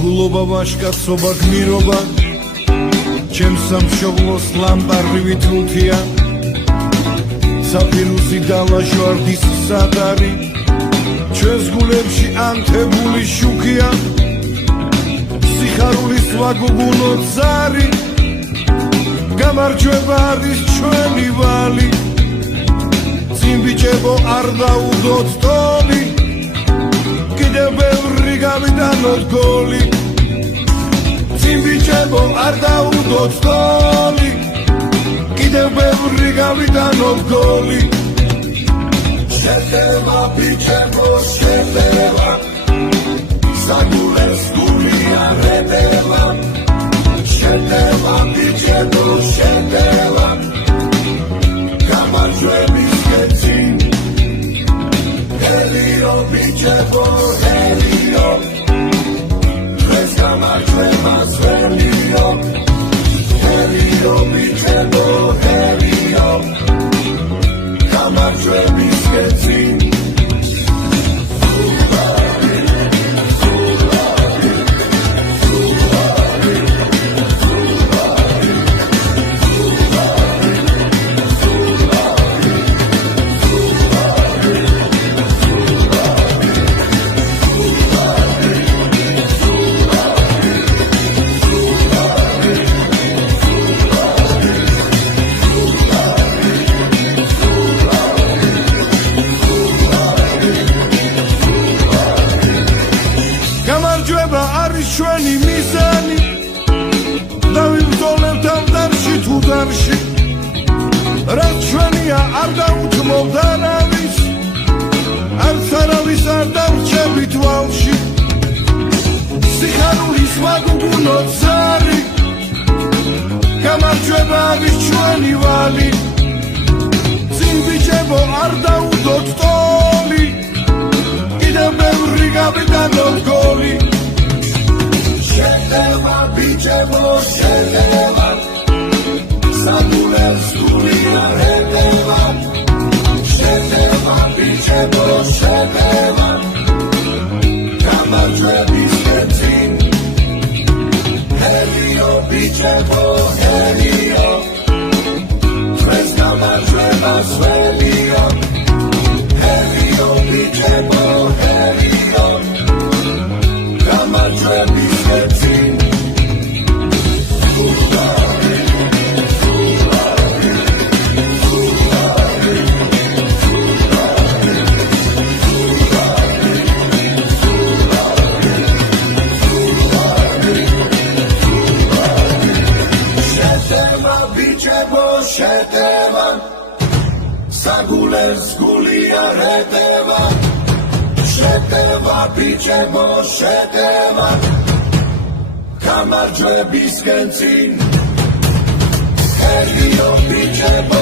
გულობა ვაშკაცობა გმირობა ჩემს სამშობლოს ლამპარდივი თუთია საფირუსი დალაშვარდის სადარი ჩვენს გულებში ანთებული შუქია სიხარულის ვაგუბუნო ზარი გამარჯვება არის ჩვენი ვალი წინბიჭებო არ დაუდოთ ტოლი კიდევ ბევრი გავიტანოთ გოლი წინბიჭებო არ დაუდოთ ტოლი კიდევ ბევრი გავიტანოთ გოლი შეტევა ბიჭებო შეტევა საგულეს გულია რეტევა შეტევა ბიჭებო შეტევა გამარჯვების კეცინ ჰელიო ბიჭებო ჰელიო დღეს გამარჯვებას ველიო ჰელიო ბიჭებო ჰელიო გამარჯვების კეცინ გამარჯვება არის ჩვენი მიზანი დავიბრძოლებთ ამ დარში თუ დარში რაც ჩვენია არ დაუთმობთ არავის არც არავის არ დავრჩებით ვალში სიხარულის ვაგუბუნო ზარი გამარჯვება არის ჩვენი ვალი წინბიჭებო არ დაუდოთ ტოლი კიდევ ბევრი გავიტანოთ გოლი შეტევა ბიჭებო შეტევა საგულეს გულია რეტევა შეტევა ბიჭებო შეტევა გამარჯვების კეცინ ჰელიო ბიჭებო ჰელიო დღეს გამარჯვებას ველიო ჰელიო ბიჭებო ჰელიო გამარჯვების კეცინ შეტევა ბიჭებო შეტევა საგულეს გულია რეტევა შეტევა ბიჭებო შეტევა გამარჯვების კეცინ ჰელიო ბიჭებო